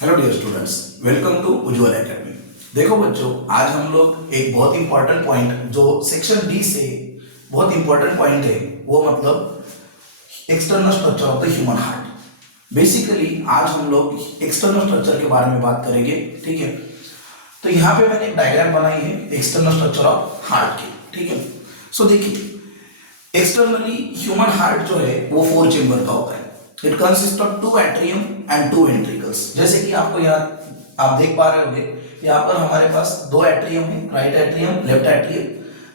Hello dear students, welcome to Ujjwal academy. देखो बच्चों, आज हम लोग एक बहुत इंपॉर्टेंट पॉइंट जो सेक्शन डी से बहुत इंपॉर्टेंट पॉइंट है, वो मतलब external structure of the human heart. Basically आज हम लोग एक्सटर्नल स्ट्रक्चर के बारे में बात करेंगे, ठीक है। तो यहाँ पे मैंने एक डायग्राम बनाई है एक्सटर्नल स्ट्रक्चर ऑफ हार्ट की, ठीक है। सो देखिए, एक्सटर्नली ह्यूमन हार्ट जो है वो 4 चेंबर का होता है। It consist of 2 atrium and 2 ventricles. जैसे कि आपको यहाँ आप देख पा रहे होंगे, यहाँ पर हमारे पास 2 एट्रियम है, right atrium, left atrium,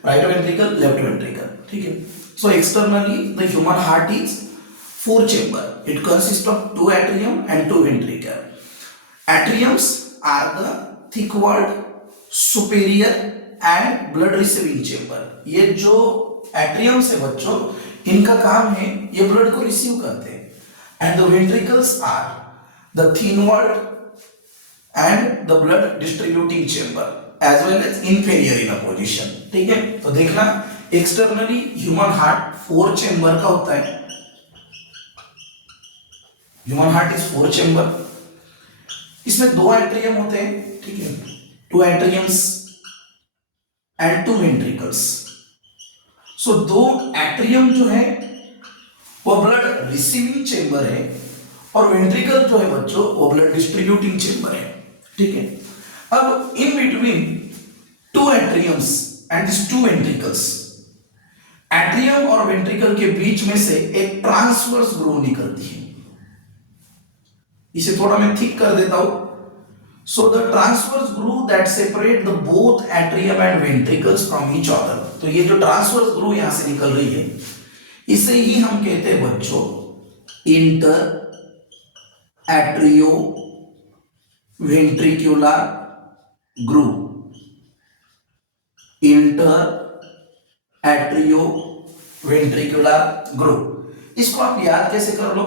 right ventricle, left ventricle, ठीक है। So externally the human heart is 4 chamber. It consist of 2 atrium and 2 ventricle. Atriums are the thick walled superior and blood receiving chamber. ये जो atriums है बच्चों, इनका काम है ये ब्लड को रिसीव करते हैं। And the ventricles are the thin walled and the blood distributing chamber as well as inferior in a position, ठीक है। तो देखना, एक्सटर्नली ह्यूमन हार्ट 4 चेंबर का होता है। Human heart is 4 chamber. इसमें 2 एट्रियम होते हैं, ठीक है, 2 atriums and 2 ventricles. So 2 atrium जो है वो ब्लड रिसीविंग चेंबर है और वेंट्रिकल जो है बच्चों वो ब्लड डिस्ट्रीब्यूटिंग चेंबर है, ठीक है। अब in between 2 atriums and this 2 ventricles, atrium और वेंट्रिकल के बीच में से एक ट्रांसवर्स ग्रूव निकलती है। इसे थोड़ा मैं थिक कर देता हूं। So the transverse groove that separate the both atrium and ventricles from each other। तो ये जो ट्रांसवर्स ग्रूव यहां से निकल रही है, इसे ही हम कहते हैं बच्चों inter atrio ventricular groove. Inter atrio ventricular groove. इसको आप याद कैसे कर लो,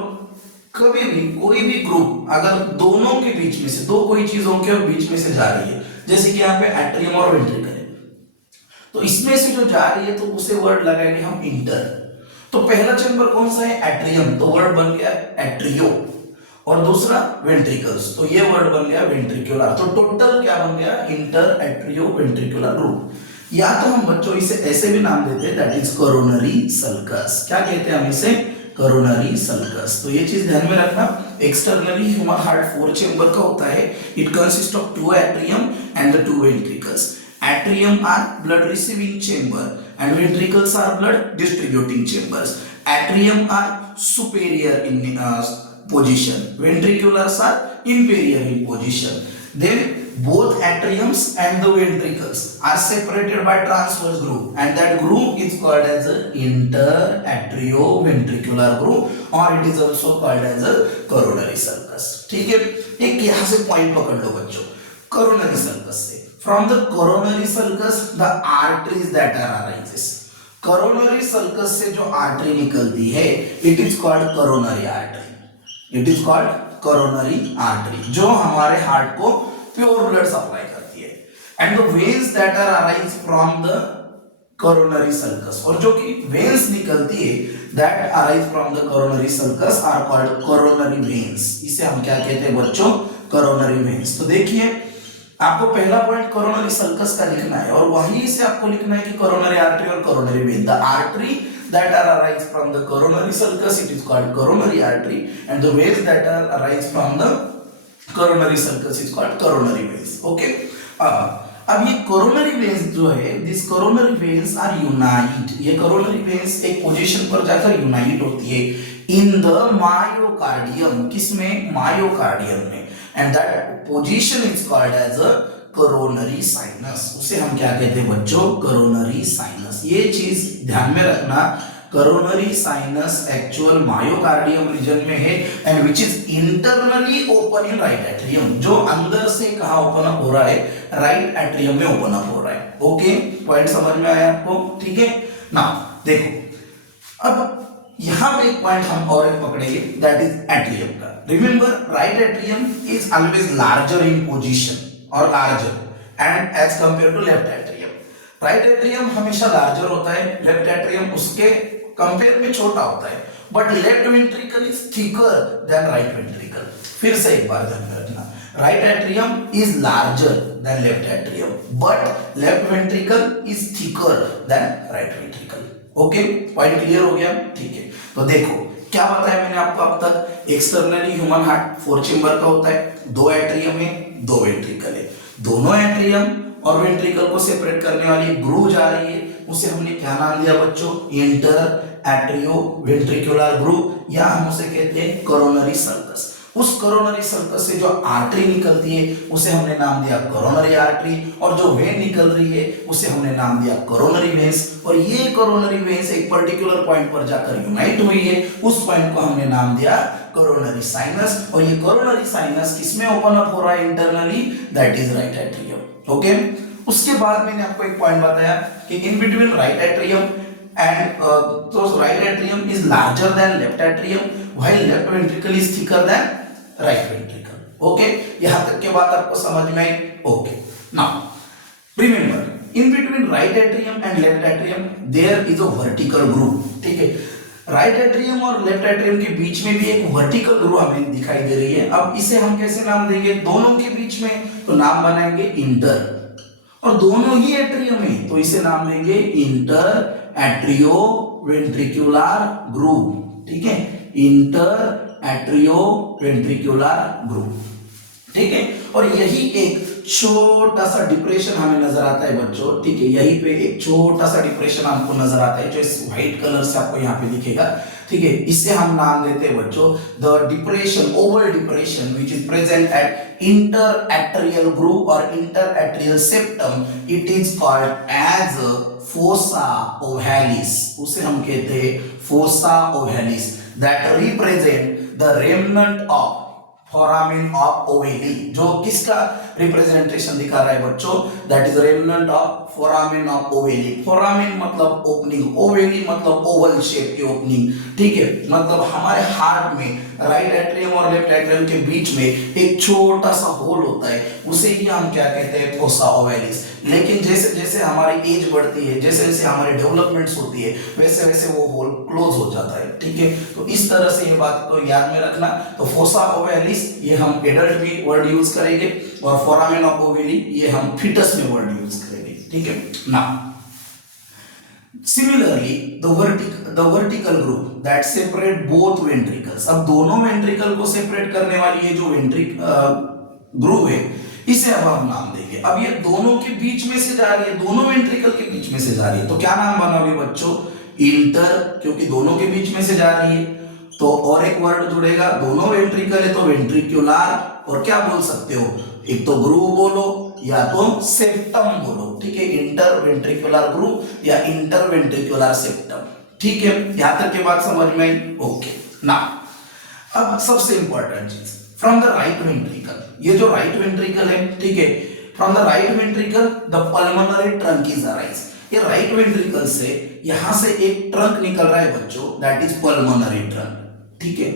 कभी भी कोई भी ग्रुप अगर दोनों के बीच में से, 2 कोई चीजों के बीच में से जा रही है, जैसे कि यहाँ पे एट्रियम और वेंट्रिकल है, तो इसमें से जो जा रही है तो उसे वर्ड लगाएंगे हम इंटर। तो पहला चेंबर कौन सा है, एट्रियम, तो वर्ड बन गया एट्रियो, और दूसरा वेंट्रिकल्स, तो ये वर्ड बन गया वेंट्रिकुलर। तो टोटल क्या बन गया, इंटर एट्रियो वेंट्रिकुलर ग्रुप। या तो हम बच्चों इसे ऐसे भी नाम देते हैं, दैट इज कोरोनरी सल्कस। क्या कहते हैं हम इसे, कोरोनरी सल्कस। तो ये चीज ध्यान में रखना, एक्सटर्नली ह्यूमन हार्ट 4 चेंबर का होता है। It consist of 2 atrium and the 2 ventricles. Atrium are blood receiving chamber and ventricles are blood distributing chambers. Atrium are superior in position, ventriculars are inferior in position. Then both atriums and the ventricles are separated by transverse groove, and that groove is called as a interatrioventricular groove, or it is also called as a coronary sulcus, ठीक है। एक यहां से point पकड़ लो बच्चों, coronary sulcus से, from the coronary sulcus the arteries that are arises। coronary sulcus से जो आर्टरी निकलती है, it is called coronary artery। It is called coronary artery, जो हमारे हार्ट को प्योर ब्लड सप्लाई करती है। And the veins that are arise from the coronary sulcus, और जो कि वेन्स निकलती है that arise from the coronary sulcus are called coronary veins. इसे हम क्या कहते हैं बच्चों, कोरोनरी वेन्स। तो देखिए, आपको पहला पॉइंट कोरोनरी सल्कस का लिखना है, और वहीं से आपको लिखना है कि कोरोनरी आर्टरी और coronary when. The artery that are arise from the coronary sulcus, it is called coronary artery, and the veins that are arise from the coronary sulcus is called coronary veins, okay। अब ये coronary veins जो है, these coronary veins are unite। ये coronary veins एक position पर जाकर unite होती है in the myocardium। किसमें, मायोकार्डियम में। and that position is called as a coronary sinus. उसे हम क्या कहते हैं बच्चों, कोरोनरी साइनस। ये चीज ध्यान में रखना, coronary sinus actual myocardium region में है, and which is internally open in right atrium. जो अंदर से कहां ओपन अप हो रहा है, राइट एट्रियम में ओपन अप हो रहा है, ओके। पॉइंट समझ में आया आपको, ठीक है ना। देखो, अब यहां पे एक पॉइंट हम और एक पकड़ेंगे, दैट इज एट्रियम का। Remember, right atrium is always larger in position और larger and as compare to left atrium. Right atrium हमेशा लार्जर होता है, लेफ्ट एट्रियम उसके कंपेयर में छोटा होता है। But left ventricle is thicker than right ventricle. फिर से एक बार ध्यान में रखना, right atrium is larger than left atrium, but left ventricle is thicker than right ventricle. Okay, point clear हो गया? ठीक है, तो देखो क्या बताया मैंने आपको अब तक, एक्सटर्नली ह्यूमन हार्ट 4 चेंबर का होता है, 2 एट्रियम है, 2 वेंट्रिकल है, दोनों एट्रियम और वेंट्रिकल को सेपरेट करने वाली ग्रूव जा रही है, उसे हमने क्या नाम दिया बच्चों? इंटर एट्रियो वेंट्रिकुलर ग्रूव, या हम उसे कहते हैं कोरोनरी सर्कस। उस कोरोनरी सर्कस से जो आर्टरी निकलती है उसे हमने नाम दिया कोरोनरी आर्टरी, और जो वेन निकल रही है उसे हमने नाम दिया कोरोनरी वेन्स, और ये कोरोनरी वेन्स एक पर्टिकुलर पॉइंट पर जाकर यूनाइट हुई है, उस पॉइंट को हमने नाम दिया कोरोनरी साइनस, और ये कोरोनरी साइनस किसमें ओपन अप हो रहा है internally? That is right atrium. Okay, उसके बाद मैंने आपको एक पॉइंट बताया कि in between right atrium and so right atrium is larger than left atrium while left ventricle is thicker than right ventricle. Okay, यहां तक के बात आपको समझ में आई? Okay, now remember in between right atrium and left atrium there is a vertical groove. ठीक है, right atrium और लेफ्ट एट्रियम के बीच में भी एक वर्टिकल ग्रूव हमें दिखाई दे रही है। अब इसे हम कैसे नाम देंगे? दोनों के बीच में तो नाम बनाएंगे इंटर, और दोनों ही एट्रियम है तो इसे नाम देंगे इंटर एट्रियो वेंट्रिकुलर ग्रूव। ठीक है, इंटर एट्रियो वेंट्रिकुलर ग्रूव। ठीक है, और यही एक छोटा सा डिप्रेशन हमें नजर आता है बच्चों। ठीक है, यहीं पे एक छोटा सा डिप्रेशन आपको नजर आता है जो इस व्हाइट कलर से आपको यहाँ पे दिखेगा। ठीक है, इसे हम नाम देते हैं बच्चों the depression, oval depression which is present at inter atrial groove और inter atrial septum. It is called as fossa ovalis. उसे हम कहते हैं fossa ovalis that represent the remnant of foramen of ovale. जो किसका रिप्रेजेंटेशन दिखा रहा है बच्चों? That is remnant of foramen of ovale. Foramen मतलब ओपनिंग, ओवेली मतलब ओवल शेप की ओपनिंग। ठीक है, मतलब हमारे हार्ट में राइट एट्रियम और लेफ्ट एट्रियम के बीच में एक छोटा सा होल होता है, उसे ही हम क्या कहते हैं? Fossa ovalis. लेकिन जैसे जैसे हमारी एज बढ़ती है, जैसे जैसे हमारी डेवलपमेंट्स होती है, वैसे वैसे वो होल क्लोज हो जाता है। ठीक है, तो इस तरह से ये बात को याद में रखना। तो फोसा ओवेलिस ये हम एडल्ट में वर्ड यूज करेंगे, और फोरामेन ऑफ ओवेली ये हम फीटस में वर्ड यूज करेंगे। ठीक है ना, similarly the vertical groove that separate both ventricles. अब दोनों वेंट्रिकल को सेपरेट करने वाली ये जो ग्रूव है इसे अब हम नाम देंगे। अब ये दोनों के बीच में से जा रही है, दोनों वेंट्रिकल के बीच में से जा रही है, तो क्या नाम बनाओगे बच्चों? इंटर, क्योंकि दोनों के बीच में से जा रही है तो और एक वर्ड जुड़ेगा, दोनों वेंट्रिकल है तो वेंट्रिकुलर, और क्या बोल सकते हो? एक तो ग्रूव बोलो या तो सेप्टम बोलो। ठीक है, इंटर वेंट्रिकुलर ग्रूव या इंटर वेंट्रिकुलर सेप्टम। ठीक है, यहां तक के बात समझ में आई? ओके ना, अब सबसे इंपॉर्टेंट चीज फ्रॉम द राइट वेंट्रिकल, ये जो राइट वेंट्रिकल है, ठीक है, from the right ventricle the pulmonary trunk is arise. ये राइट वेंट्रिकल से यहां से एक ट्रंक निकल रहा है बच्चों, दैट इज पल्मोनरी ट्रंक। ठीक है,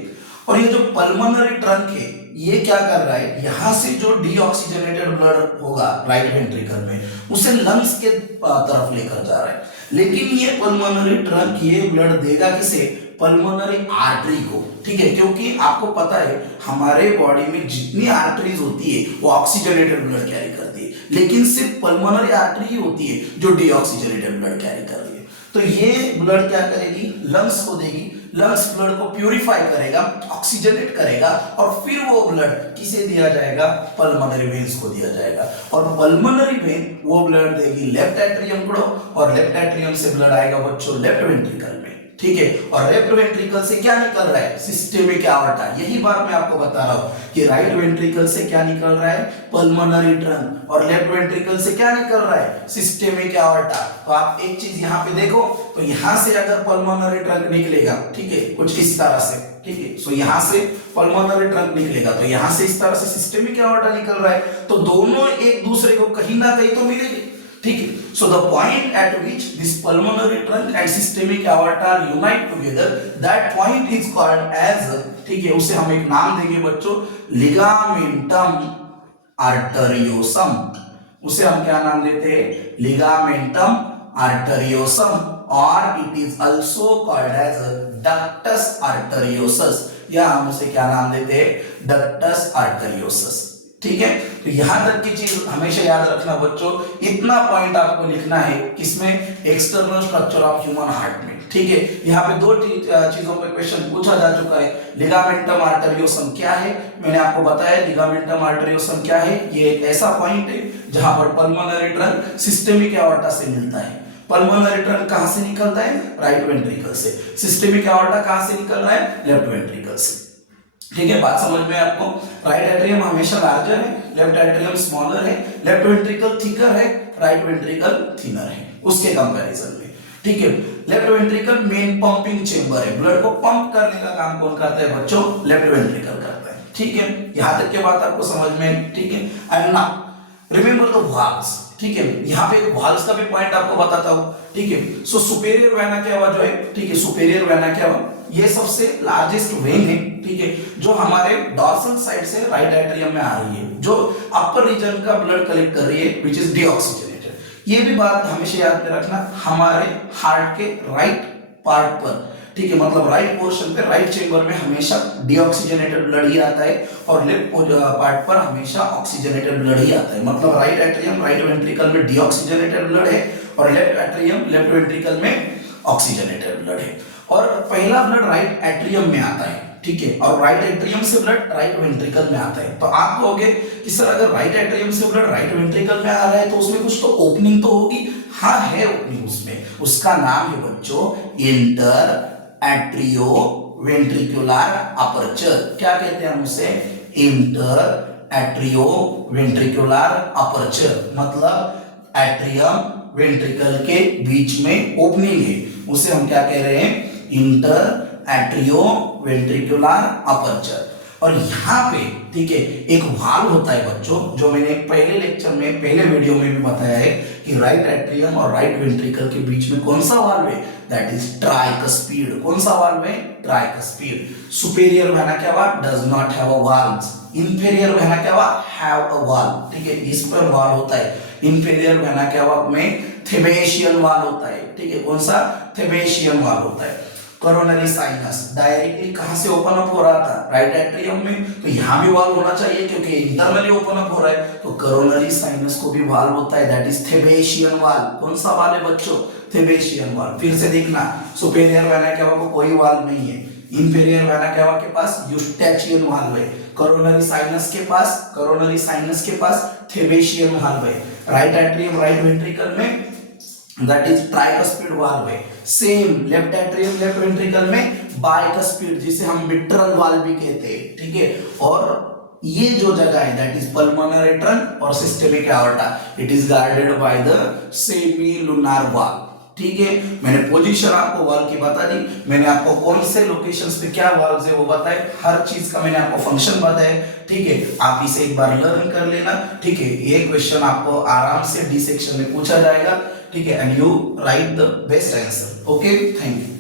और ये जो पल्मोनरी ट्रंक है ये क्या कर रहा है? यहां से जो डीऑक्सीजनेटेड ब्लड होगा राइट वेंट्रिकल में उसे लंग्स के तरफ लेकर जा रहा है, लेकिन ये पल्मोनरी ट्रंक ये ब्लड देगा किसे? पल्मोनरी आर्टरी को। ठीक है, क्योंकि आपको पता है हमारे बॉडी में जितनी आर्टरीज होती है वो ऑक्सीजनेटेड ब्लड कैरी करती है, लेकिन सिर्फ पल्मोनरी आर्टरी ही होती है जो डीऑक्सीजनेटेड ब्लड कैरी कर रही है। तो ये ब्लड क्या करेगी? लंग्स को देगी, लंग्स ब्लड को प्यूरिफाई करेगा, ऑक्सीजनेट करेगा, और फिर वो ब्लड किसे दिया जाएगा? पल्मोनरी वेन्स को दिया जाएगा, और पल्मोनरी वेन वो ब्लड देगी लेफ्ट एट्रियम को, और लेफ्ट एट्रियम से ब्लड आएगा बच्चों लेफ्ट वेंट्रिकल में। ठीक है, और लेफ्ट वेंट्रिकल से क्या निकल रहा है? Systemic aorta. यही बात मैं आपको बता रहा हूं कि राइट वेंट्रिकल से क्या निकल रहा है? पल्मोनरी ट्रंक, और लेफ्ट वेंट्रिकल से क्या निकल रहा है? Systemic aorta. तो आप एक चीज यहां पे देखो, तो यहां से अगर पल्मोनरी ट्रंक निकलेगा, ठीक है, कुछ इस तरह से, ठीक है, सो यहां से पल्मोनरी ट्रंक निकलेगा, तो यहां से इस तरह से सिस्टेमिक एओर्टा निकल रहा है, तो दोनों एक दूसरे को कहीं ना कहीं तो मिलेंगे। ठीक है, so the point at which this pulmonary trunk and systemic aorta unite together, that point is called as, ठीक है, उसे हम एक नाम देंगे बच्चों, ligamentum arteriosum। उसे हम क्या नाम देते हैं? ligamentum arteriosum, or it is also called as ductus arteriosus, या हम उसे क्या नाम देते हैं, डक्टस आर्टरियोसस। ठीक है, तो यहां तक की चीज हमेशा याद रखना बच्चों, इतना पॉइंट आपको लिखना है किसमें, external structure of human heart में। ठीक है, यहाँ पे दो चीजों पे क्वेश्चन पूछा जा चुका है। लिगामेंटम आर्टरियोसम क्या है, मैंने आपको बताया लिगामेंटम आर्टरियोसम क्या है। ये एक ऐसा पॉइंट है जहां पर पल्मोनरी ट्रंक सिस्टेमिक एओर्टा से मिलता है। पल्मोनरी ट्रंक कहां से निकलता है, राइट वेंट्रिकल से। सिस्टेमिक एओर्टा कहां से निकल रहा है, लेफ्ट वेंट्रिकल से। ठीक है, बात समझ में आपको। राइट एट्रियम हमेशा लार्जर है, लेफ्ट एट्रियम स्मॉलर है, लेफ्ट वेंट्रिकल थिकर है, राइट वेंट्रिकल थिनर है उसके कंपैरिजन में। ठीक है, left ventricle main pumping chamber है, ब्लड को पंप करने का काम कौन करता है बच्चों, लेफ्ट वेंट्रिकल करता है। ठीक है, यहां तक की बात आपको समझ में। ठीक है, and now remember the valves. ठीक है, यहाँ पे वाल्व्स का भी पॉइंट आपको बताता हूँ। ठीक है, सो सुपेरियर वेना केवा जो है, ठीक है, सुपेरियर वेना केवा ये सबसे लार्जेस्ट वेन है। ठीक है, जो हमारे डॉर्सल साइड से राइट एट्रियम में आ रही है, जो अपर रीजन का ब्लड कलेक्ट कर रही है, विच इज डीऑक्सीजनेटेड। ये भी बात हमेशा याद में रखना, हमारे हार्ट के राइट पार्ट पर, ठीक है, मतलब राइट पोर्शन पे, राइट चेंबर में हमेशा डीऑक्सीजनेटेड ब्लड ही आता है, और लेफ्ट पार्ट पर हमेशा ऑक्सीजनेटेड ब्लड ही आता है। मतलब राइट एट्रियम, राइट वेंट्रिकल में डीऑक्सीजनेटेड ब्लड है, और लेफ्ट एट्रियम, लेफ्ट वेंट्रिकल में ऑक्सीजनेटेड ब्लड है। और पहला ब्लड राइट एट्रियम में आता है। ठीक है, और राइट एट्रियम से ब्लड राइट वेंट्रिकल में आता है। तो आप कहोगे कि सर अगर राइट एट्रियम से ब्लड राइट वेंट्रिकल में आ रहा है तो उसमें कुछ तो ओपनिंग तो होगी। हाँ है ओपनिंग उसमें, उसका नाम है बच्चों इंटर एट्रियो वेंट्रिकुलर अपर्चर। क्या कहते हैं हम उसे, इंटर एट्रियो वेंट्रिकुलर अपर्चर, मतलब एट्रियम वेंट्रिकल के बीच में ओपनिंग है, उसे हम क्या कह रहे हैं, इंटर एट्रियो वेंट्रिकुलर अपर्चर। और यहाँ पे ठीक है एक वाल्व होता है बच्चों, जो मैंने पहले लेक्चर में, पहले वीडियो में भी बताया है कि राइट एट्रियम और राइट वेंट्रिकल के बीच में कौन सा वाल्व है, दैट इज ट्राइकस्पीड। कौन सा वाल्व है, tricuspid. Superior vena cava does not have a valves, inferior vena cava have a valve. ठीक है, इस पर वाल्व होता है। इंफीरियर वेना केवा में थेबेशियन वाल्व होता है। ठीक है, कौन सा, थेबेशियन वाल्व होता है। कोरोनरी साइनस डायरेक्टली कहां से ओपन अप हो रहा था, राइट एट्रियम में, तो यहां भी वाल्व होना चाहिए क्योंकि इंटरनली ओपन अप हो रहा है। तो कोरोनरी साइनस को भी वाल्व होता है, दैट इज थेबेशियन वाल्व। कौन सा वाल्व है बच्चों, थेबेशियन वाल्व। फिर से देखना, सुपेरियर वेना केवा को कोई वाल्व नहीं है, इंफीरियर वेना केवा के पास यूस्टैचियन वाल्व है, कोरोनरी साइनस के पास थेबेशियन वाल्व है, राइट एट्रियम, राइट वेंट्रिकल में दैट इज ट्राइकस्पीड वाल्व है। Same left atrium, left ventricle में बाइकस्पीड, जिसे हम मिट्रल वाल्व भी कहते हैं। ठीक है, और ये जो जगह है दैट इज पल्मोनरी ट्रंक और systemic aorta, it is guarded by the semilunar valve. ठीक है, मैंने पोजीशन आपको वाल्व की बता दी, मैंने आपको कौन से लोकेशंस पे क्या वाल्व्स है वो बताए, हर चीज का मैंने आपको फंक्शन बताया। ठीक है, आप इसे एक बार लर्न कर लेना। ठीक है, ये क्वेश्चन आपको आराम से डी सेक्शन में पूछा जाएगा। ठीक है, and you right the best answer. Okay, thank you.